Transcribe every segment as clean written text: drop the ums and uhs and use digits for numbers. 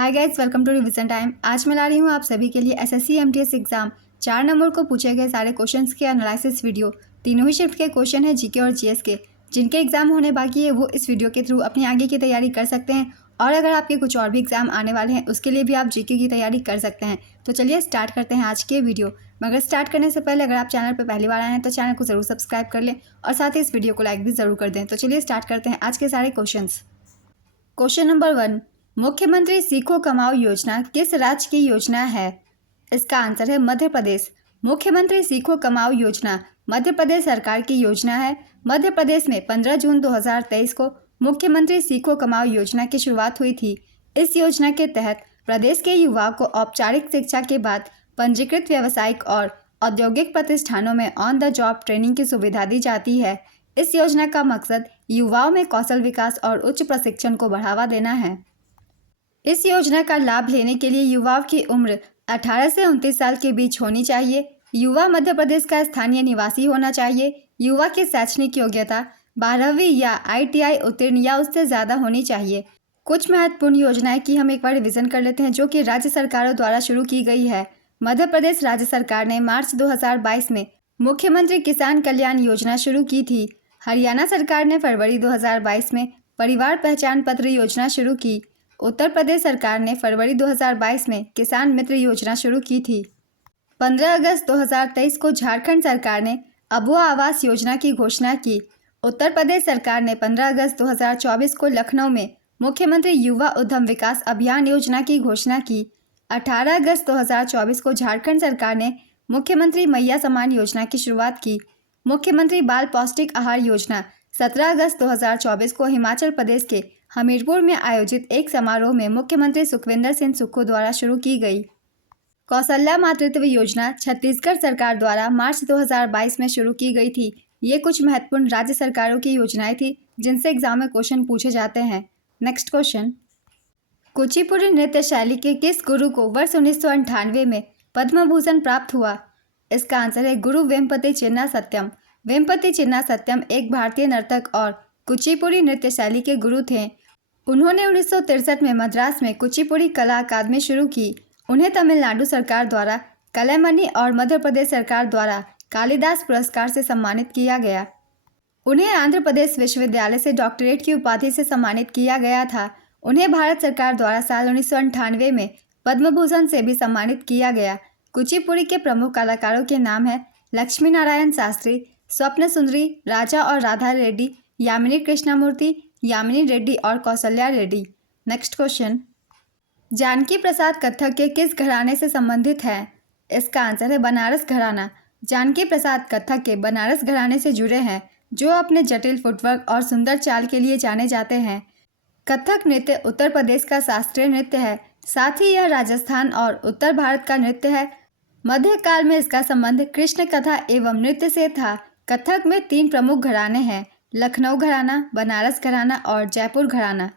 Hi guys, welcome to revision time. आज मैं ला रही हूँ आप सभी के लिए एसएससी एमटीएस एग्जाम 4 नंबर को पूछे गए सारे क्वेश्चंस के एनालिसिस वीडियो। तीनों ही शिफ्ट के क्वेश्चन है जीके और जीएस के। जिनके एग्जाम होने बाकी है वो इस वीडियो के थ्रू अपनी आगे की तैयारी कर सकते हैं, और अगर आपके कुछ और भी एग्जाम आने वाले हैं उसके लिए भी आप जीके की तैयारी कर सकते हैं। तो चलिए स्टार्ट करते हैं आज के वीडियो। मगर स्टार्ट करने से पहले अगर आप चैनल पर पहली बार आए हैं तो चैनल को जरूर सब्सक्राइब कर लें और साथ ही इस वीडियो को लाइक भी जरूर कर दें। तो चलिए स्टार्ट करते हैं आज के सारे क्वेश्चन। क्वेश्चन नंबर 1, मुख्यमंत्री सीखो कमाओ योजना किस राज्य की योजना है? इसका आंसर है मध्य प्रदेश। मुख्यमंत्री सीखो कमाओ योजना मध्य प्रदेश सरकार की योजना है। मध्य प्रदेश में 15 जून 2023 को मुख्यमंत्री सीखो कमाओ योजना की शुरुआत हुई थी। इस योजना के तहत प्रदेश के युवाओं को औपचारिक शिक्षा के बाद पंजीकृत व्यावसायिक और औद्योगिक प्रतिष्ठानों में ऑन द जॉब ट्रेनिंग की सुविधा दी जाती है। इस योजना का मकसद युवाओं में कौशल विकास और उच्च प्रशिक्षण को बढ़ावा देना है। इस योजना का लाभ लेने के लिए युवाओं की उम्र 18 से 29 साल के बीच होनी चाहिए। युवा मध्य प्रदेश का स्थानीय निवासी होना चाहिए। युवा की शैक्षणिक योग्यता 12वीं या ITI उत्तीर्ण या उससे ज़्यादा होनी चाहिए। कुछ महत्वपूर्ण योजनाएं की हम एक बार रिवीजन कर लेते हैं जो कि राज्य सरकारों द्वारा शुरू की गई है। मध्य प्रदेश राज्य सरकार ने मार्च 2022 में मुख्यमंत्री किसान कल्याण योजना शुरू की थी। हरियाणा सरकार ने फरवरी 2022 में परिवार पहचान पत्र योजना शुरू की। उत्तर प्रदेश सरकार ने फरवरी 2022 में किसान मित्र योजना शुरू की थी। 15 अगस्त 2023 को झारखंड सरकार ने अबुआ आवास योजना की घोषणा की। उत्तर प्रदेश सरकार ने 15 अगस्त 2024 को लखनऊ में मुख्यमंत्री युवा उद्यम विकास अभियान योजना की घोषणा की। 18 अगस्त 2024 को झारखंड सरकार ने मुख्यमंत्री मैया सम्मान योजना की शुरुआत की। मुख्यमंत्री बाल पौष्टिक आहार योजना 17 अगस्त 2024 को हिमाचल प्रदेश के हमीरपुर में आयोजित एक समारोह में मुख्यमंत्री सुखविंदर सिंह सुक्खू द्वारा शुरू की गई। कौशल्या मातृत्व योजना छत्तीसगढ़ सरकार द्वारा मार्च 2022 में शुरू की गई थी। ये कुछ महत्वपूर्ण राज्य सरकारों की योजनाएं थी जिनसे एग्जाम में क्वेश्चन पूछे जाते हैं। नेक्स्ट क्वेश्चन, कुचिपुड़ी नृत्य शैली के किस गुरु को वर्ष 1998 में पद्म भूषण प्राप्त हुआ? इसका आंसर है गुरु वेम्पति चिन्ना सत्यम। वेम्पति चिन्ना सत्यम एक भारतीय नर्तक और कुचिपुड़ी नृत्य शैली के गुरु थे। उन्होंने 1963 में मद्रास में कुचिपुड़ी कला अकादमी शुरू की। उन्हें तमिलनाडु सरकार द्वारा कलैमणि और मध्य प्रदेश सरकार द्वारा कालिदास पुरस्कार से सम्मानित किया गया। उन्हें आंध्र प्रदेश विश्वविद्यालय से डॉक्टरेट की उपाधि से सम्मानित किया गया था। उन्हें भारत सरकार द्वारा साल 1998 में पद्म भूषण से भी सम्मानित किया गया। कुचिपुड़ी के प्रमुख कलाकारों के नाम हैं लक्ष्मी नारायण शास्त्री, स्वप्न सुंदरी, राजा और राधा रेड्डी, यामिनी कृष्णमूर्ति, यामिनी रेड्डी और कौशल्या रेड्डी। नेक्स्ट क्वेश्चन, जानकी प्रसाद कथक के किस घराने से संबंधित है? इसका आंसर है बनारस घराना। जानकी प्रसाद कथक के बनारस घराने से जुड़े हैं जो अपने जटिल फुटवर्क और सुंदर चाल के लिए जाने जाते हैं। कथक नृत्य उत्तर प्रदेश का शास्त्रीय नृत्य है, साथ ही यह राजस्थान और उत्तर भारत का नृत्य है। मध्यकाल में इसका संबंध कृष्ण कथा एवं नृत्य से था। कथक में 3 प्रमुख घराने हैं, लखनऊ घराना, बनारस घराना और जयपुर घराना।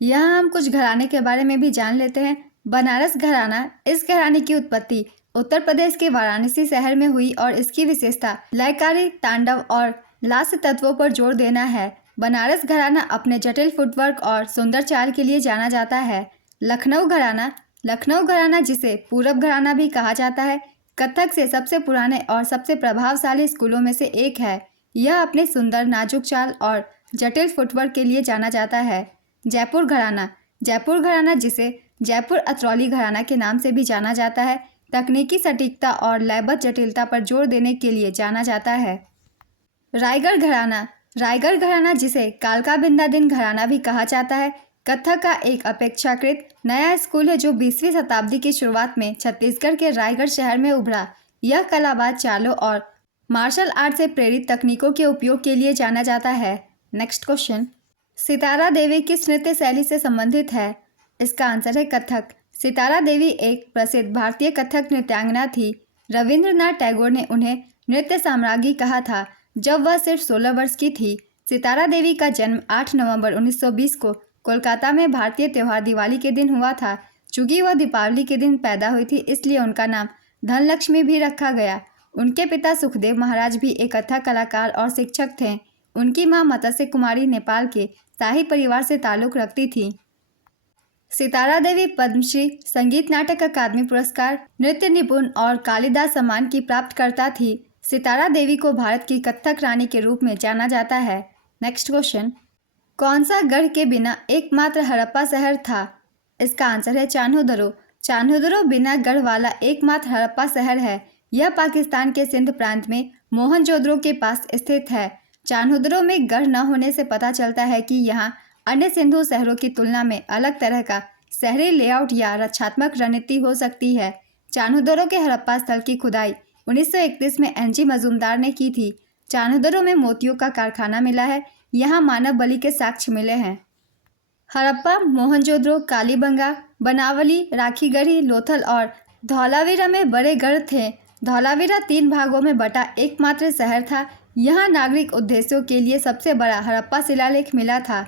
यहाँ हम कुछ घराने के बारे में भी जान लेते हैं। बनारस घराना, इस घराने की उत्पत्ति उत्तर प्रदेश के वाराणसी शहर में हुई और इसकी विशेषता लयकारी, तांडव और लास्य तत्वों पर जोर देना है। बनारस घराना अपने जटिल फुटवर्क और सुंदर चाल के लिए जाना जाता है। लखनऊ घराना, लखनऊ घराना जिसे पूरब घराना भी कहा जाता है, कथक से सबसे पुराने और सबसे प्रभावशाली स्कूलों में से एक है। यह अपने सुंदर नाजुक चाल और जटिल फुटवर्क के लिए जाना जाता है। जयपुर घराना, जयपुर घराना जिसे जयपुर अतरौली घराना के नाम से भी जाना जाता है, तकनीकी सटीकता और लयबद्ध जटिलता पर जोर देने के लिए जाना जाता है। रायगढ़ घराना, रायगढ़ घराना जिसे कालका बिंदादिन घराना भी कहा जाता है, कथक का एक अपेक्षाकृत नया स्कूल है जो 20वीं शताब्दी की शुरुआत में छत्तीसगढ़ के रायगढ़ शहर में उभरा। यह कलाबाज चालों और मार्शल आर्ट से प्रेरित तकनीकों के उपयोग के लिए जाना जाता है। नेक्स्ट क्वेश्चन, सितारा देवी किस नृत्य शैली से संबंधित है? इसका आंसर है कथक। सितारा देवी एक प्रसिद्ध भारतीय कथक नृत्यांगना थी। रविंद्रनाथ टैगोर ने उन्हें नृत्य साम्राज्ञी कहा था जब वह सिर्फ 16 वर्ष की थी। सितारा देवी का जन्म 8 नवंबर 1920 को कोलकाता में भारतीय त्यौहार दिवाली के दिन हुआ था। चूंकि वह दीपावली के दिन पैदा हुई थी इसलिए उनका नाम धनलक्ष्मी भी रखा गया। उनके पिता सुखदेव महाराज भी एक कथक कलाकार और शिक्षक थे। उनकी मां मत्स्य कुमारी नेपाल के शाही परिवार से ताल्लुक़ रखती थी। सितारा देवी पद्मश्री, संगीत नाटक अकादमी पुरस्कार, नृत्य निपुण और कालिदास सम्मान की प्राप्तकर्ता थी। सितारा देवी को भारत की कथक रानी के रूप में जाना जाता है। नेक्स्ट क्वेश्चन, कौन सा गढ़ के बिना एकमात्र हड़प्पा शहर था? इसका आंसर है चान्होदरो। चान्होदरो बिना गढ़ वाला एकमात्र हड़प्पा शहर है। यह पाकिस्तान के सिंध प्रांत में मोहनजोदड़ो के पास स्थित है। चान्होदरो में गढ़ न होने से पता चलता है कि यहाँ अन्य सिंधु शहरों की तुलना में अलग तरह का शहरी लेआउट या रक्षात्मक रणनीति हो सकती है। चान्होदरो के हड़प्पा स्थल की खुदाई 1931 में एनजी मजूमदार ने की थी। चान्होदरो में मोतियों का कारखाना मिला है। यहाँ मानव बलि के साक्ष्य मिले हैं। हड़प्पा, मोहनजोदड़ो, कालीबंगा, बनावली, राखीगढ़ी, लोथल और धौलावीरा में बड़े गढ़ थे। धौलावीरा 3 भागों में बटा एकमात्र शहर था। यहाँ नागरिक उद्देश्यों के लिए सबसे बड़ा हड़प्पा शिलालेख मिला था।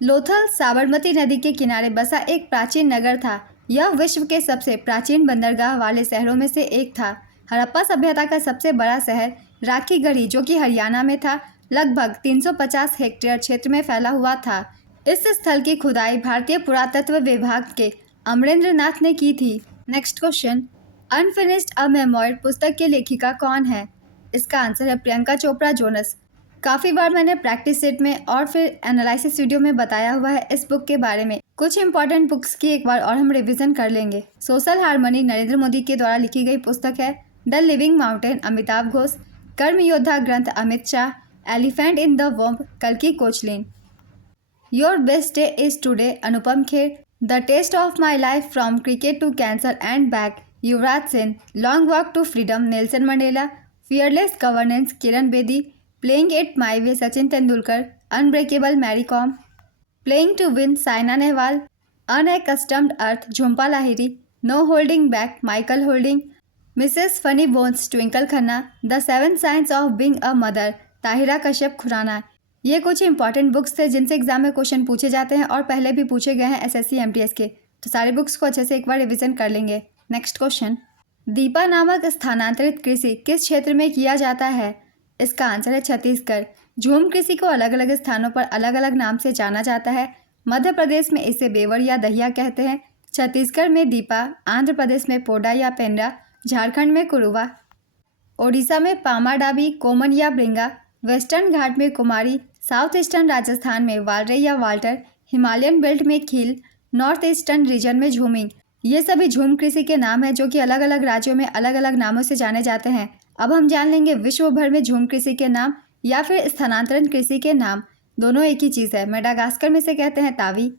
लोथल साबरमती नदी के किनारे बसा एक प्राचीन नगर था। यह विश्व के सबसे प्राचीन बंदरगाह वाले शहरों में से एक था। हड़प्पा सभ्यता का सबसे बड़ा शहर राखीगढ़ी, जो कि हरियाणा में था, लगभग 350 हेक्टेयर क्षेत्र में फैला हुआ था। इस स्थल की खुदाई भारतीय पुरातत्व विभाग के अमरेंद्र नाथ ने की थी। नेक्स्ट क्वेश्चन, अनफिनिश्ड अ मेमोयर पुस्तक की लेखिका कौन है? इसका आंसर है प्रियंका चोपड़ा जोनस। काफ़ी बार मैंने प्रैक्टिस सेट में और फिर एनालिसिस वीडियो में बताया हुआ है इस बुक के बारे में। कुछ इंपॉर्टेंट बुक्स की एक बार और हम रिवीजन कर लेंगे। सोशल हार्मनी नरेंद्र मोदी के द्वारा लिखी गई पुस्तक है। The living mountain Amitav Ghosh. Karma Yoddha Granth Amit Shah. Elephant in the womb कल्कि Koechlin. Your best day is today Anupam Kher. The test of my life from cricket to cancer and back Yuvraj Singh. Long walk to freedom Nelson Mandela. Fearless governance Kiran Bedi. Playing it my way Sachin Tendulkar. Unbreakable Mary Kom. Playing to win Saina Nehwal. Unaccustomed earth Jhumpa Lahiri. No holding back Michael Holding. Mrs funny bones Twinkle Khanna. The 7 science of being a mother Tahira Kashyap Khurana. ये कुछ important books थे जिनसे exam में question पूछे जाते हैं और पहले भी पूछे गए हैं एसएससी एमटीएस के। तो सारी बुक्स को अच्छे से एक बार रिवीजन कर लेंगे। नेक्स्ट क्वेश्चन, दीपा नामक स्थानांतरित कृषि किस क्षेत्र में किया जाता है? इसका आंसर है छत्तीसगढ़। झूम कृषि को अलग अलग स्थानों पर अलग अलग नाम से जाना जाता है। मध्य प्रदेश में इसे बेवर या दहिया कहते हैं। छत्तीसगढ़ में दीपा, आंध्र प्रदेश में पोडा या पेंडा, झारखंड में कुरुवा, ओडिशा में पामाडाबी, कोमन या ब्रिंगा, वेस्टर्न घाट में कुमारी, साउथ ईस्टर्न राजस्थान में वालरे या वाल्टर, हिमालयन बेल्ट में खील, नॉर्थ ईस्टर्न रीजन में झूमिंग। ये सभी झूम कृषि के नाम हैं जो कि अलग अलग राज्यों में अलग अलग नामों से जाने जाते हैं। अब हम जान लेंगे विश्व भर में झूम कृषि के नाम या फिर स्थानांतरण कृषि के नाम। दोनों एक ही चीज़ है। मेडागास्कर में से कहते हैं तावी,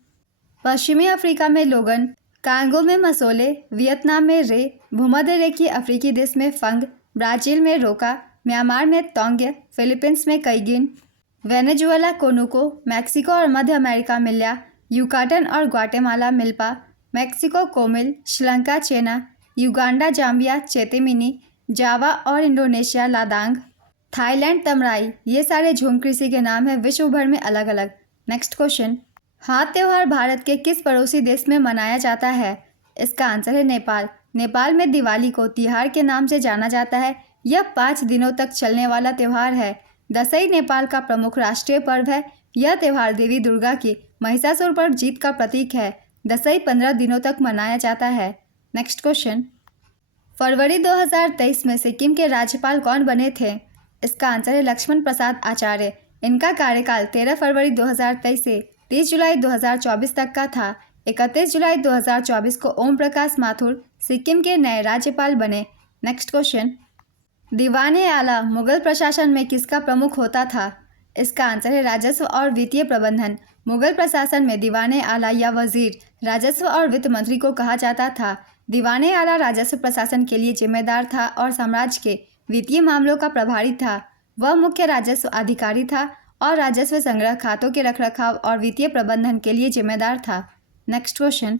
पश्चिमी अफ्रीका में लोगन, कांगो में मसोले, वियतनाम में रे, भूमध्य रेखीय अफ्रीकी देश में फंग, ब्राज़ील में रोका, म्यांमार में तोंग्य, फिलीपींस में कैगिन, वेनेजुएला कोनुको, मैक्सिको और मध्य अमेरिका मिल्या, युकाटन और ग्वाटेमाला मिल्पा, मैक्सिको कोमिल, श्रीलंका चेना, युगांडा जाम्बिया चेतेमिनी, जावा और इंडोनेशिया लादांग, थाईलैंड तमराई। ये सारे झूम कृषि के नाम हैं विश्व भर में अलग अलग। नेक्स्ट क्वेश्चन, हाथ त्यौहार भारत के किस पड़ोसी देश में मनाया जाता है? इसका आंसर है नेपाल। नेपाल में दिवाली को तिहार के नाम से जाना जाता है। यह 5 दिनों तक चलने वाला त्यौहार है। दशई नेपाल का प्रमुख राष्ट्रीय पर्व है। यह त्यौहार देवी दुर्गा की महिषासुर पर जीत का प्रतीक है। दशई 15 दिनों तक मनाया जाता है। नेक्स्ट क्वेश्चन, फरवरी 2023 में सिक्किम के राज्यपाल कौन बने थे? इसका आंसर है लक्ष्मण प्रसाद आचार्य। इनका कार्यकाल 13 फरवरी 2023 से 30 जुलाई 2024 तक का था। 31 जुलाई 2024 को ओम प्रकाश माथुर सिक्किम के नए राज्यपाल बने। नेक्स्ट क्वेश्चन, दीवाने आला मुगल प्रशासन में किसका प्रमुख होता था? इसका आंसर है राजस्व और वित्तीय प्रबंधन। मुगल प्रशासन में दीवाने आला या वजीर राजस्व और वित्त मंत्री को कहा जाता था। दीवाने आला राजस्व प्रशासन के लिए जिम्मेदार था और साम्राज्य के वित्तीय मामलों का प्रभारी था। वह मुख्य राजस्व अधिकारी था और राजस्व संग्रह, खातों के रखरखाव और वित्तीय प्रबंधन के लिए जिम्मेदार था। नेक्स्ट क्वेश्चन,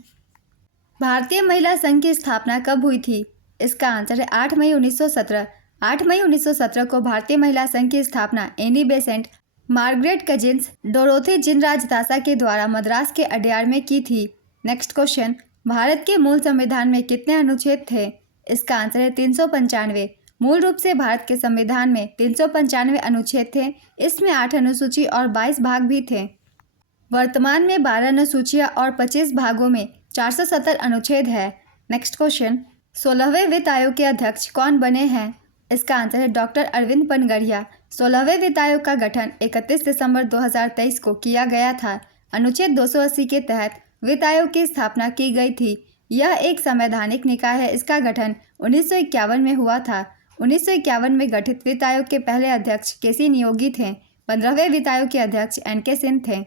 भारतीय महिला संघ की स्थापना कब हुई थी? इसका आंसर है 8 मई 1917। 8 मई 1917 को भारतीय महिला संघ की स्थापना Annie Besant, Margaret cousins, Dorothy Jinraj दासा के द्वारा मद्रास के अडयार में की थी। नेक्स्ट क्वेश्चन, भारत के मूल संविधान में कितने अनुच्छेद थे? इसका आंसर है 395। मूल रूप से भारत के संविधान में 395 अनुच्छेद थे। इसमें 8 अनुसूची और 22 भाग भी थे। वर्तमान में 12 अनुसूचियाँ और 25 भागों में 470 अनुच्छेद है। नेक्स्ट क्वेश्चन, 16वें वित्त आयोग के अध्यक्ष कौन बने हैं? इसका आंसर है डॉक्टर अरविंद पनगड़िया। 16वें वित्त आयोग का गठन 31 दिसंबर 2023 को किया गया था। अनुच्छेद 280 के तहत वित्त आयोग की स्थापना की गई थी। यह एक संवैधानिक निकाय है। इसका गठन 1951 में हुआ था। 1951 में गठित वित्त आयोग के पहले अध्यक्ष केसी नियोगी थे। 15वें वित्त आयोग के अध्यक्ष एन.के. सिंह थे।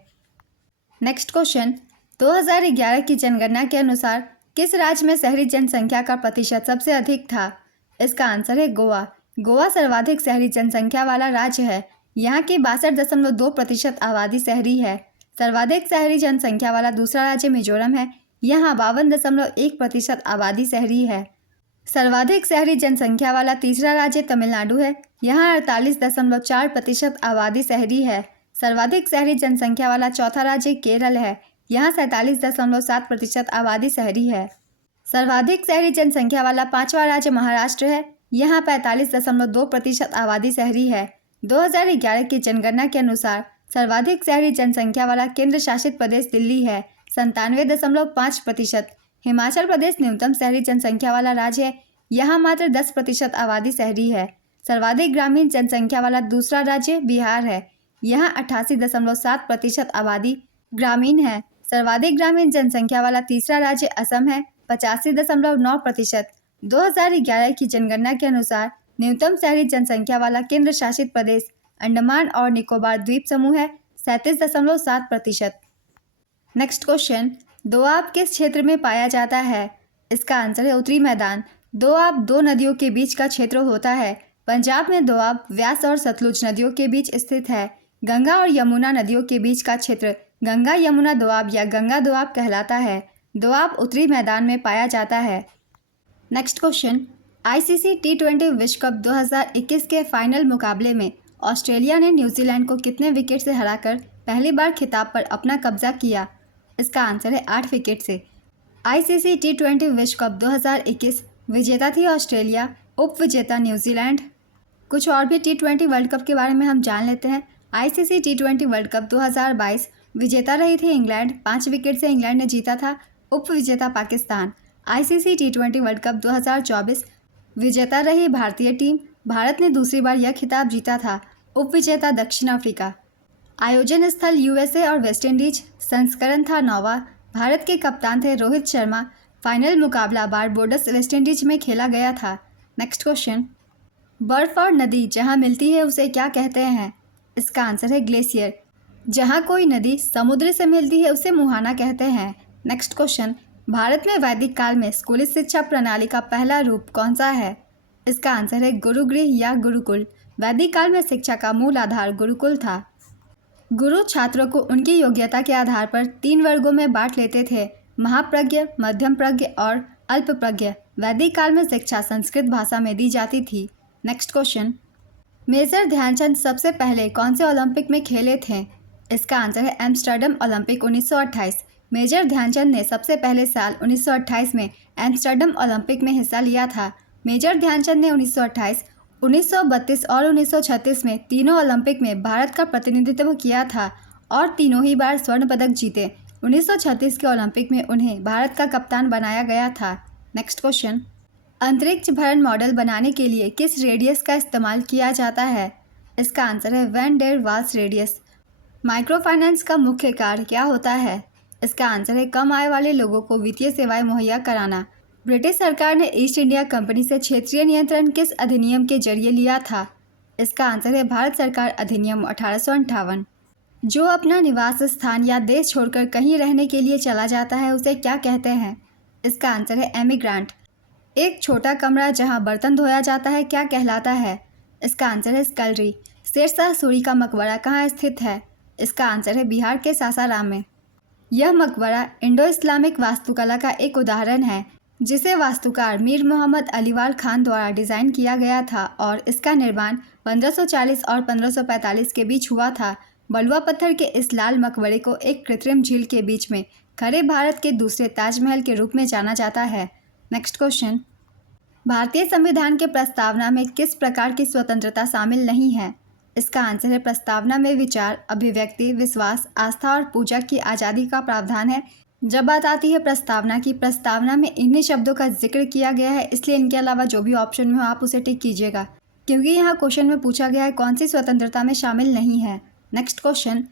नेक्स्ट क्वेश्चन, 2011 की जनगणना के अनुसार किस राज्य में शहरी जनसंख्या का प्रतिशत सबसे अधिक था? इसका आंसर है गोवा। गोवा सर्वाधिक शहरी जनसंख्या वाला राज्य है। यहाँ की 62.2% आबादी शहरी है। सर्वाधिक शहरी जनसंख्या वाला दूसरा राज्य मिजोरम है। यहाँ 52.1% आबादी शहरी है। सर्वाधिक शहरी जनसंख्या वाला तीसरा राज्य तमिलनाडु है। यहाँ 48.4% आबादी शहरी है। सर्वाधिक शहरी जनसंख्या वाला चौथा राज्य केरल है। यहाँ 47.7% आबादी शहरी है। सर्वाधिक शहरी जनसंख्या वाला पांचवा राज्य महाराष्ट्र है। यहाँ 45.2% आबादी शहरी है। 2011 की जनगणना के अनुसार सर्वाधिक शहरी जनसंख्या वाला केंद्र शासित प्रदेश दिल्ली है, 97.5%। हिमाचल प्रदेश न्यूनतम शहरी जनसंख्या वाला राज्य है। यहाँ मात्र 10% आबादी शहरी है। सर्वाधिक ग्रामीण जनसंख्या वाला दूसरा राज्य बिहार है। यहाँ 88.7% आबादी ग्रामीण है। सर्वाधिक ग्रामीण जनसंख्या वाला तीसरा राज्य असम है, 85.9%। 2011 की जनगणना के अनुसार न्यूनतम शहरी जनसंख्या वाला केंद्र शासित प्रदेश अंडमान और निकोबार द्वीप समूह है, 37.7%। नेक्स्ट क्वेश्चन, दोआब किस क्षेत्र में पाया जाता है? इसका आंसर है उत्तरी मैदान। दोआब दो नदियों के बीच का क्षेत्र होता है। पंजाब में दोआब व्यास और सतलुज नदियों के बीच स्थित है। गंगा और यमुना नदियों के बीच का क्षेत्र गंगा यमुना दोआब या गंगा दोआब कहलाता है। दोआब उत्तरी मैदान में पाया जाता है। नेक्स्ट क्वेश्चन, आईसीसी टी20 विश्व कप 2021 के फाइनल मुकाबले में ऑस्ट्रेलिया ने न्यूजीलैंड को कितने विकेट से हराकर पहली बार खिताब पर अपना कब्जा किया? इसका आंसर है 8 विकेट से। आईसीसी टी20 विश्व कप 2021 विजेता थी ऑस्ट्रेलिया, उप विजेता न्यूजीलैंड। कुछ और भी टी20 वर्ल्ड कप के बारे में हम जान लेते हैं। आईसीसी टी20 वर्ल्ड कप 2022 विजेता रही थी इंग्लैंड, 5 विकेट से इंग्लैंड ने जीता था। उप विजेता पाकिस्तान। आईसीसी टी20 वर्ल्ड कप 2024 विजेता रही भारतीय टीम, भारत ने दूसरी बार यह खिताब जीता था। उप विजेता दक्षिण अफ्रीका। आयोजन स्थल यूएसए और वेस्टइंडीज। संस्करण था 9वां। भारत के कप्तान थे रोहित शर्मा। फाइनल मुकाबला बारबोडस वेस्टइंडीज में खेला गया था। नेक्स्ट क्वेश्चन, बर्फ और नदी जहां मिलती है उसे क्या कहते हैं? इसका आंसर है ग्लेशियर। जहां कोई नदी समुद्र से मिलती है उसे मुहाना कहते हैं। नेक्स्ट क्वेश्चन, भारत में वैदिक काल में स्कूली शिक्षा प्रणाली का पहला रूप कौन सा है? इसका आंसर है गुरुगृह या गुरुकुल। वैदिक काल में शिक्षा का मूल आधार गुरुकुल था। गुरु छात्रों को उनकी योग्यता के आधार पर 3 वर्गों में बांट लेते थे, महाप्रज्ञ, मध्यम प्रज्ञ और अल्प प्रज्ञ। वैदिक काल में शिक्षा संस्कृत भाषा में दी जाती थी। नेक्स्ट क्वेश्चन, मेजर ध्यानचंद सबसे पहले कौन से ओलंपिक में खेले थे? इसका आंसर है एम्स्टर्डम ओलंपिक 1928। मेजर ध्यानचंद ने सबसे पहले साल 1928 में एम्स्टर्डम ओलंपिक में हिस्सा लिया था। मेजर ध्यानचंद ने 1928, 1932 और 1936 में तीनों ओलंपिक में भारत का प्रतिनिधित्व किया था और तीनों ही बार स्वर्ण पदक जीते। 1936 के ओलंपिक में उन्हें भारत का कप्तान बनाया गया था। नेक्स्ट क्वेश्चन, अंतरिक्ष भरण मॉडल बनाने के लिए किस रेडियस का इस्तेमाल किया जाता है? इसका आंसर है van der Waals radius. Microfinance का मुख्य कार्य क्या होता है? इसका आंसर है कम आय वाले लोगों को वित्तीय सेवाएं मुहैया कराना। ब्रिटिश सरकार ने ईस्ट इंडिया कंपनी से क्षेत्रीय नियंत्रण किस अधिनियम के जरिए लिया था? इसका आंसर है भारत सरकार अधिनियम 1858। जो अपना निवास स्थान या देश छोड़कर कहीं रहने के लिए चला जाता है उसे क्या कहते हैं? इसका आंसर है एमिग्रेंट। एक छोटा कमरा जहां बर्तन धोया जाता है क्या कहलाता है? इसका आंसर है स्कलरी। शेरशाह सूरी का मकबरा कहाँ स्थित है? इसका आंसर है बिहार के सासाराम में। यह मकबरा इंडो इस्लामिक वास्तुकला का एक उदाहरण है जिसे वास्तुकार मीर मोहम्मद अलीवाल खान द्वारा डिज़ाइन किया गया था और इसका निर्माण 1540 और 1545 के बीच हुआ था। बलुआ पत्थर के इस लाल मकबरे को एक कृत्रिम झील के बीच में खड़े भारत के दूसरे ताजमहल के रूप में जाना जाता है। नेक्स्ट क्वेश्चन, भारतीय संविधान के प्रस्तावना में किस प्रकार की स्वतंत्रता शामिल नहीं है? इसका आंसर है प्रस्तावना में विचार, अभिव्यक्ति, विश्वास, आस्था और पूजा की आज़ादी का प्रावधान है। जब बात आती है प्रस्तावना की, प्रस्तावना में इन्हीं शब्दों का जिक्र किया गया है, इसलिए इनके अलावा जो भी ऑप्शन में हो आप उसे टिक कीजिएगा, क्योंकि यहाँ क्वेश्चन में पूछा गया है कौन सी स्वतंत्रता में शामिल नहीं है। नेक्स्ट क्वेश्चन,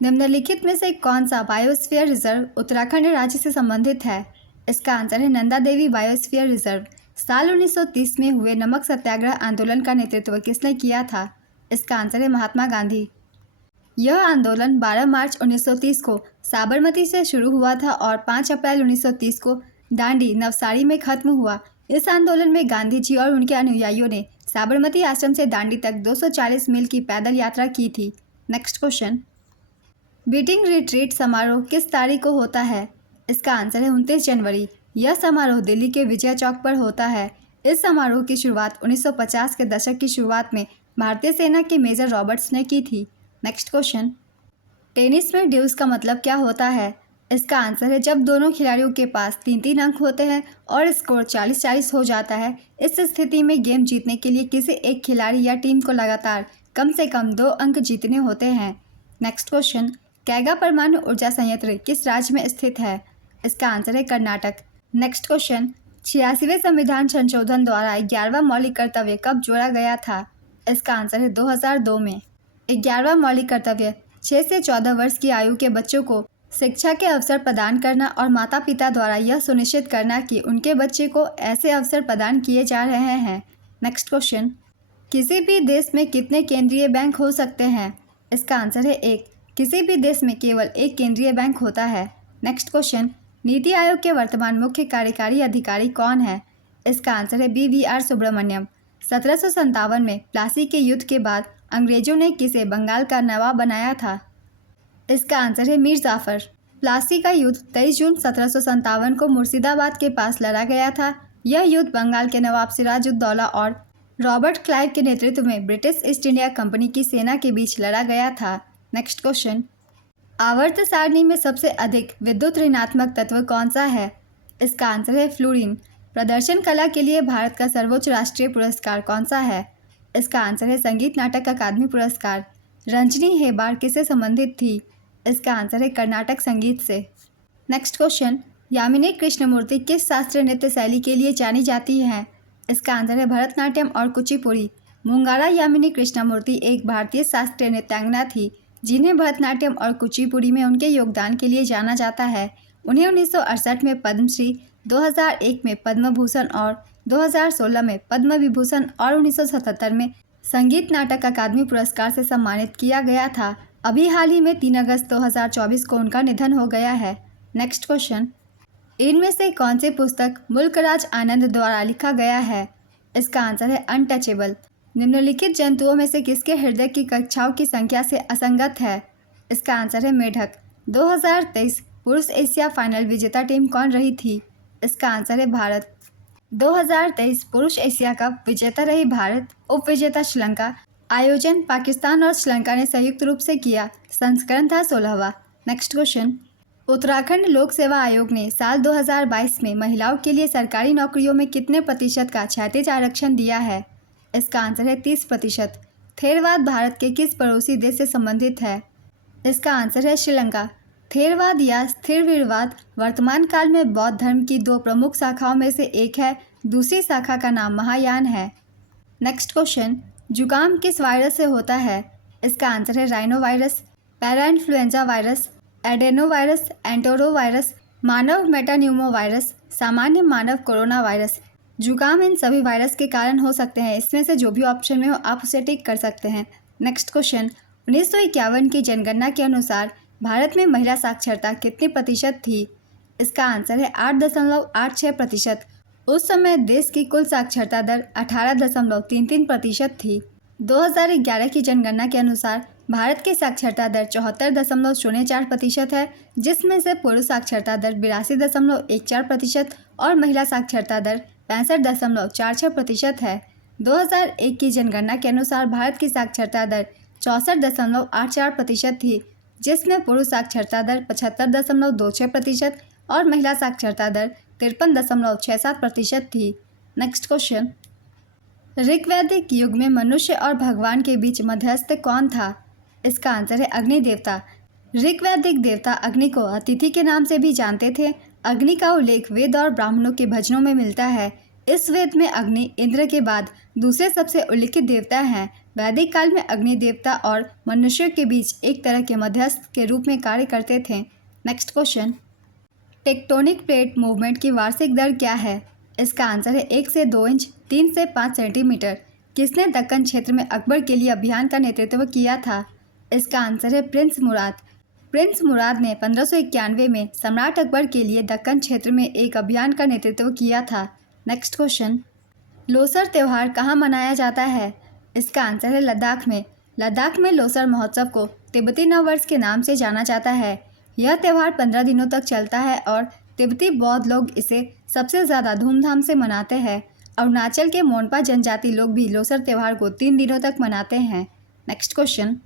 निम्नलिखित में से कौन सा बायोस्फीयर रिजर्व उत्तराखंड राज्य से संबंधित है? इसका आंसर है नंदा देवी बायोस्फीयर रिजर्व। साल 1930 में हुए नमक सत्याग्रह आंदोलन का नेतृत्व किसने किया था? इसका आंसर है महात्मा गांधी। यह आंदोलन 12 मार्च 1930 को साबरमती से शुरू हुआ था और 5 अप्रैल 1930 को दांडी नवसारी में खत्म हुआ। इस आंदोलन में गांधी जी और उनके अनुयायियों ने साबरमती आश्रम से दांडी तक 240 मील की पैदल यात्रा की थी। नेक्स्ट क्वेश्चन, बीटिंग रिट्रीट समारोह किस तारीख को होता है? इसका आंसर है 29 जनवरी। यह समारोह दिल्ली के विजय चौक पर होता है। इस समारोह की शुरुआत 1950 के दशक की शुरुआत में भारतीय सेना के मेजर रॉबर्ट्स ने की थी। नेक्स्ट क्वेश्चन, टेनिस में ड्यूस का मतलब क्या होता है? इसका आंसर है जब दोनों खिलाड़ियों के पास 3-3 अंक होते हैं और स्कोर 40-40 हो जाता है। इस स्थिति में गेम जीतने के लिए किसी एक खिलाड़ी या टीम को लगातार कम से कम 2 अंक जीतने होते हैं। नेक्स्ट क्वेश्चन, कैगा परमाणु ऊर्जा संयंत्र किस राज्य में स्थित है? इसका आंसर है कर्नाटक। नेक्स्ट क्वेश्चन, 86वें संविधान संशोधन द्वारा 11वां मौलिक कर्तव्य कब जोड़ा गया था? इसका आंसर है 2002 में। 11वां मौलिक कर्तव्य 6 से 14 वर्ष की आयु के बच्चों को शिक्षा के अवसर प्रदान करना और माता पिता द्वारा यह सुनिश्चित करना कि उनके बच्चे को ऐसे अवसर प्रदान किए जा रहे हैं। नेक्स्ट क्वेश्चन, किसी भी देश में कितने केंद्रीय बैंक हो सकते हैं? इसका आंसर है 1। किसी भी देश में केवल एक केंद्रीय बैंक होता है। नेक्स्ट क्वेश्चन, नीति आयोग के वर्तमान मुख्य कार्यकारी अधिकारी कौन है? इसका आंसर है BVR सुब्रमण्यम। 1757 में प्लासी के युद्ध के बाद अंग्रेजों ने किसे बंगाल का नवाब बनाया था? इसका आंसर है मीर जाफर। प्लासी का युद्ध 23 जून 1757 को मुर्शिदाबाद के पास लड़ा गया था। यह युद्ध बंगाल के नवाब सिराजुद्दौला और रॉबर्ट क्लाइव के नेतृत्व में ब्रिटिश ईस्ट इंडिया कंपनी की सेना के बीच लड़ा गया था। नेक्स्ट क्वेश्चन, आवर्त सारणी में सबसे अधिक विद्युत ऋणात्मक तत्व कौन सा है? इसका आंसर है फ्लोरीन। प्रदर्शन कला के लिए भारत का सर्वोच्च राष्ट्रीय पुरस्कार कौन सा है? इसका आंसर है संगीत नाटक अकादमी पुरस्कार। रंजनी हेबार किससे संबंधित थी? इसका आंसर है कर्नाटक संगीत से। नेक्स्ट क्वेश्चन, यामिनी कृष्णमूर्ति किस शास्त्रीय नृत्य शैली के लिए जानी जाती हैं? इसका आंसर है भरतनाट्यम और कुचिपुड़ी। मुंगारा यामिनी कृष्णमूर्ति एक भारतीय शास्त्रीय नृत्यांगना थी जिन्हें भरतनाट्यम और कुचिपुड़ी में उनके योगदान के लिए जाना जाता है। उन्हें 1968 में पद्मश्री, 2001 में पद्म भूषण और 2016 में पद्म विभूषण और 1977 में संगीत नाटक अकादमी पुरस्कार से सम्मानित किया गया था। अभी हाल ही में 3 अगस्त 2024 को उनका निधन हो गया है। नेक्स्ट क्वेश्चन, इनमें से कौन सी पुस्तक मुल्कराज आनंद द्वारा लिखा गया है? इसका आंसर है अनटचेबल। निम्नलिखित जंतुओं में से किसके हृदय की कक्षाओं की संख्या से असंगत है? इसका आंसर है मेढक। 2023 पुरुष एशिया फाइनल विजेता टीम कौन रही थी? इसका आंसर है भारत। 2023 पुरुष एशिया कप विजेता रही भारत, उप विजेता श्रीलंका। आयोजन पाकिस्तान और श्रीलंका ने संयुक्त रूप से किया। संस्करण था 16वां। नेक्स्ट क्वेश्चन, उत्तराखंड लोक सेवा आयोग ने साल 2022 में महिलाओं के लिए सरकारी नौकरियों में कितने प्रतिशत का क्षैतिज आरक्षण दिया है? इसका आंसर है 30%। थेरवाद भारत के किस पड़ोसी देश से संबंधित है? इसका आंसर है श्रीलंका। थेरवाद या स्थिरवीरवाद वर्तमान काल में बौद्ध धर्म की 2 प्रमुख शाखाओं में से एक है। दूसरी शाखा का नाम महायान है। नेक्स्ट क्वेश्चन, जुकाम किस वायरस से होता है? इसका आंसर है rhino virus, para influenza virus, adeno virus, entero virus, मानव मेटान्यूमो वायरस, सामान्य मानव कोरोना वायरस। जुकाम इन सभी वायरस के कारण हो सकते हैं। इसमें से जो भी ऑप्शन में हो आप उसे टिक कर सकते हैं। नेक्स्ट क्वेश्चन, 1951 की जनगणना के अनुसार भारत में महिला साक्षरता कितनी प्रतिशत थी? इसका आंसर है 8.86%। उस समय देश की कुल साक्षरता दर 18.33% थी। 2011 की जनगणना के अनुसार भारत की साक्षरता दर 74.04% है, जिसमें से पुरुष साक्षरता दर 82.14% और महिला साक्षरता दर 65.46% है। 2001 की जनगणना के अनुसार भारत की साक्षरता दर 64.84% थी, जिसमें पुरुष साक्षरता दर 75.26% और महिला साक्षरता दर 53.67% थी। नेक्स्ट क्वेश्चन, ऋग्वैदिक युग में मनुष्य और भगवान के बीच मध्यस्थ कौन था? इसका आंसर है अग्नि देवता। ऋग्वैदिक देवता अग्नि को अतिथि के नाम से भी जानते थे। अग्नि का उल्लेख वेद और ब्राह्मणों के भजनों में मिलता है। इस वेद में अग्नि इंद्र के बाद दूसरे सबसे उल्लेखित देवता हैं। वैदिक काल में अग्नि देवता और मनुष्यों के बीच एक तरह के मध्यस्थ के रूप में कार्य करते थे। Next question, tectonic plate movement की वार्षिक दर क्या है? इसका आंसर है 1 से 2 इंच, 3 से 5 सेंटीमीटर। किसने दक्कन क्षेत्र में अकबर के लिए अभियान का नेतृत्व किया था? इसका आंसर है प्रिंस मुराद। प्रिंस मुराद ने 1591 में सम्राट अकबर के लिए दक्कन क्षेत्र में एक अभियान का नेतृत्व किया था। नेक्स्ट क्वेश्चन, लोसर त्यौहार कहाँ मनाया जाता है? इसका आंसर है लद्दाख में। लद्दाख में लोसर महोत्सव को तिब्बती नववर्ष के नाम से जाना जाता है। यह त्यौहार 15 दिनों तक चलता है और तिब्बती बौद्ध लोग इसे सबसे ज़्यादा धूमधाम से मनाते हैं। अरुणाचल के मोनपा जनजाति लोग भी लोसर त्यौहार को 3 दिनों तक मनाते हैं। नेक्स्ट क्वेश्चन,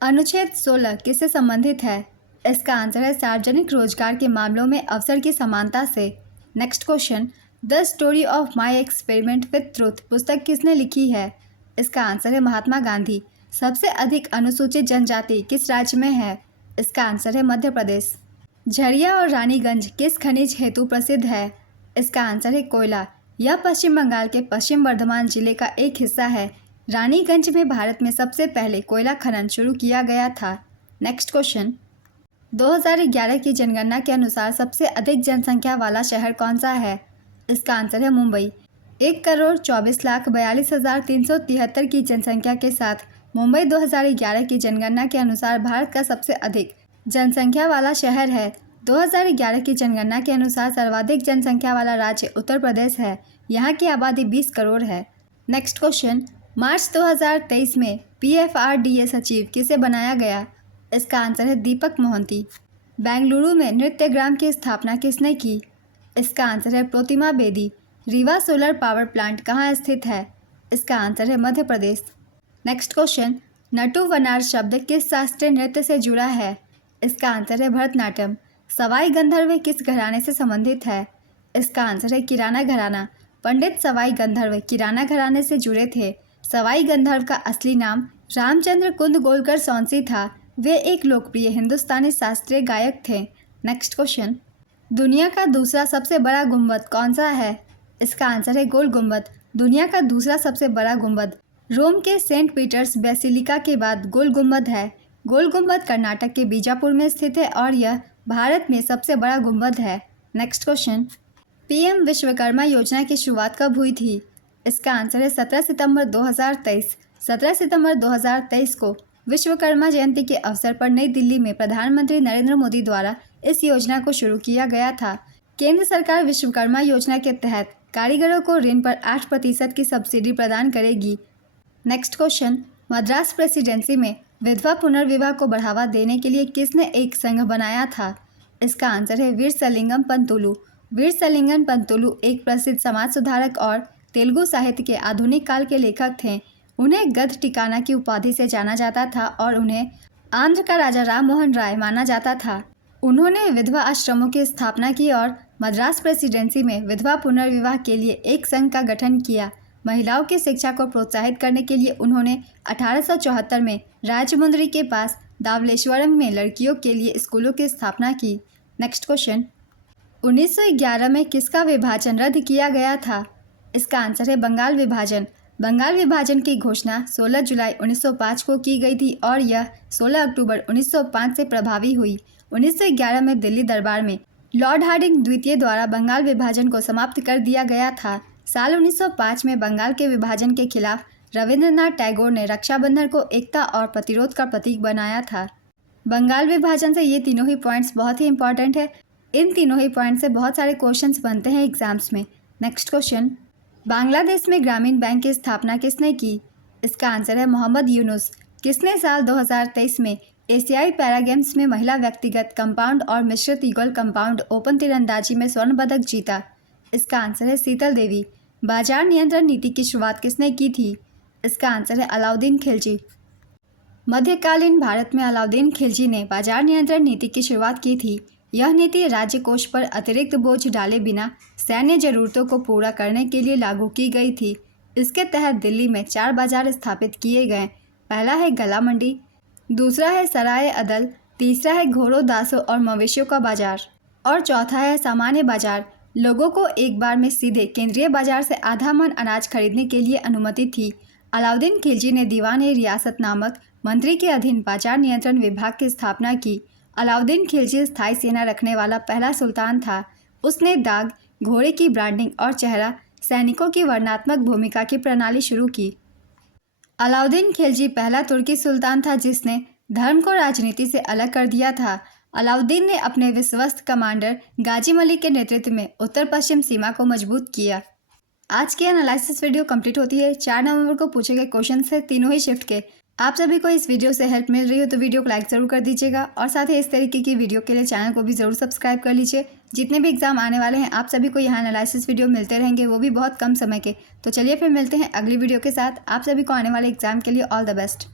अनुच्छेद 16 किससे संबंधित है? इसका आंसर है सार्वजनिक रोजगार के मामलों में अवसर की समानता से। Next question, the story of my experiment with truth पुस्तक किसने लिखी है? इसका आंसर है महात्मा गांधी। सबसे अधिक अनुसूचित जनजाति किस राज्य में है? इसका आंसर है मध्य प्रदेश। झरिया और रानीगंज किस खनिज हेतु प्रसिद्ध है? इसका आंसर है कोयला। यह पश्चिम बंगाल के पश्चिम बर्धमान जिले का एक हिस्सा है। रानीगंज में भारत में सबसे पहले कोयला खनन शुरू किया गया था। नेक्स्ट क्वेश्चन, 2011 की जनगणना के अनुसार सबसे अधिक जनसंख्या वाला शहर कौन सा है? इसका आंसर है मुंबई। 1,24,42,373 की जनसंख्या के साथ मुंबई 2011 की जनगणना के अनुसार भारत का सबसे अधिक जनसंख्या वाला शहर है। 2011 की जनगणना के अनुसार सर्वाधिक जनसंख्या वाला राज्य उत्तर प्रदेश है। यहाँ की आबादी 20 करोड़ है। नेक्स्ट क्वेश्चन, मार्च 2023 में PFRDA सचिव किसे बनाया गया? इसका आंसर है दीपक मोहंती। बेंगलुरु में नृत्यग्राम की स्थापना किसने की? इसका आंसर है Protima Bedi. Rewa solar power plant कहाँ स्थित है? इसका आंसर है मध्य प्रदेश। नेक्स्ट क्वेश्चन, नटू वनार शब्द किस शास्त्रीय नृत्य से जुड़ा है? इसका आंसर है भरतनाट्यम। सवाई गंधर्व किस घराने से संबंधित है? इसका आंसर है किराना घराना। पंडित सवाई गंधर्व किराना घराने से जुड़े थे। सवाई गंधर्व का असली नाम रामचंद्र कुंदगोलकर सौंसी था। वे एक लोकप्रिय हिंदुस्तानी शास्त्रीय गायक थे। नेक्स्ट क्वेश्चन, दुनिया का दूसरा सबसे बड़ा गुंबद कौन सा है? इसका आंसर है गोल गुंबद। दुनिया का दूसरा सबसे बड़ा गुंबद रोम के सेंट पीटर्स बेसिलिका के बाद गोल गुंबद है। गोल गुंबद कर्नाटक के बीजापुर में स्थित है और यह भारत में सबसे बड़ा गुंबद है। नेक्स्ट क्वेश्चन, PM विश्वकर्मा योजना की शुरुआत कब हुई थी? इसका आंसर है 17 सितंबर 2023। 17 सितंबर 2023 को विश्वकर्मा जयंती के अवसर पर नई दिल्ली में प्रधानमंत्री नरेंद्र मोदी द्वारा इस योजना को शुरू किया गया था। केंद्र सरकार विश्वकर्मा योजना के तहत कारीगरों को ऋण पर 8% की सब्सिडी प्रदान करेगी। नेक्स्ट क्वेश्चन, मद्रास प्रेसिडेंसी में विधवा पुनर्विवाह को बढ़ावा देने के लिए किसने एक संघ बनाया था? इसका आंसर है वीर सलिंगम पंतुलु। वीर सलिंगम पंतुलु एक प्रसिद्ध समाज सुधारक और तेलुगु साहित्य के आधुनिक काल के लेखक थे। उन्हें गद्द टिकाना की उपाधि से जाना जाता था और उन्हें आंध्र का राजा राम मोहन राय माना जाता था। उन्होंने विधवा आश्रमों की स्थापना की और मद्रास प्रेसिडेंसी में विधवा पुनर्विवाह के लिए एक संघ का गठन किया। महिलाओं की शिक्षा को प्रोत्साहित करने के लिए उन्होंने 1874 में राजमुंद्री के पास दावलेश्वरम में लड़कियों के लिए स्कूलों की स्थापना की। नेक्स्ट क्वेश्चन, 1911 में किसका विभाजन रद्द किया गया था? इसका आंसर है बंगाल विभाजन। बंगाल विभाजन की घोषणा 16 जुलाई 1905 को की गई थी और यह 16 अक्टूबर 1905 से प्रभावी हुई। 1911 में दिल्ली दरबार में लॉर्ड हार्डिंग द्वितीय द्वारा बंगाल विभाजन को समाप्त कर दिया गया था। साल 1905 में बंगाल के विभाजन के खिलाफ रविंद्रनाथ टैगोर ने रक्षाबंधन को एकता और प्रतिरोध का प्रतीक बनाया था। बंगाल विभाजन से ये तीनों ही पॉइंट्स बहुत ही इंपॉर्टेंट है। इन तीनों ही पॉइंट से बहुत सारे क्वेश्चंस बनते हैं एग्जाम्स में। नेक्स्ट क्वेश्चन, बांग्लादेश में ग्रामीण बैंक की स्थापना किसने की? इसका आंसर है मोहम्मद यूनुस। किसने साल 2023 में एशियाई पैरा गेम्स में महिला व्यक्तिगत कंपाउंड और मिश्रित युगल कंपाउंड ओपन तीरंदाजी में स्वर्ण पदक जीता? इसका आंसर है शीतल देवी। बाजार नियंत्रण नीति की शुरुआत किसने की थी? इसका आंसर है अलाउद्दीन खिलजी। मध्यकालीन भारत में अलाउद्दीन खिलजी ने बाजार नियंत्रण नीति की शुरुआत की थी। यह नीति राज्य कोष पर अतिरिक्त बोझ डाले बिना सैन्य जरूरतों को पूरा करने के लिए लागू की गई थी। इसके तहत दिल्ली में 4 बाजार स्थापित किए गए। पहला है गला मंडी, दूसरा है सराय अदल, तीसरा है घोड़ों, दासों और मवेशियों का बाजार। और चौथा है सामान्य बाजार। लोगों को एक बार में सीधे केंद्रीय बाजार से आधा मन अनाज खरीदने के लिए अनुमति थी। अलाउद्दीन खिलजी ने दीवान-ए-रियासत नामक मंत्री के अधीन बाजार नियंत्रण विभाग की स्थापना की। अलाउद्दीन खिलजी स्थायी सेना रखने वाला पहला सुल्तान था। उसने दाग, घोड़े की ब्रांडिंग और चेहरा सैनिकों की वर्णनात्मक भूमिका की प्रणाली शुरू की। अलाउद्दीन खिलजी पहला तुर्की सुल्तान था जिसने धर्म को राजनीति से अलग कर दिया था। अलाउद्दीन ने अपने विश्वस्त कमांडर गाजी मलिक के नेतृत्व में उत्तर पश्चिम सीमा को मजबूत किया। आज की एनालिसिस वीडियो कंप्लीट होती है 4 नवंबर को पूछे गए क्वेश्चन से तीनों ही शिफ्ट के। आप सभी को इस वीडियो से हेल्प मिल रही हो तो वीडियो को लाइक ज़रूर कर दीजिएगा और साथ ही इस तरीके की वीडियो के लिए चैनल को भी ज़रूर सब्सक्राइब कर लीजिए। जितने भी एग्जाम आने वाले हैं आप सभी को यहाँ एनालिसिस वीडियो मिलते रहेंगे, वो भी बहुत कम समय के। तो चलिए फिर मिलते हैं अगली वीडियो के साथ। आप सभी को आने वाले एग्जाम के लिए ऑल द बेस्ट।